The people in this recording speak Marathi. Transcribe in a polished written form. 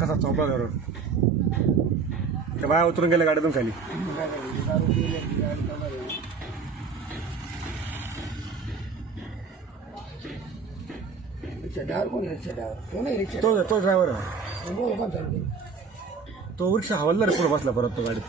कसा चौकला जवळ त्या बाया उतरून गेल्या गाडीतून खाली. तो ड्रायव्हर आहे. तो रिक्षा हवालदार पुढे बसला परत तो गाडीत.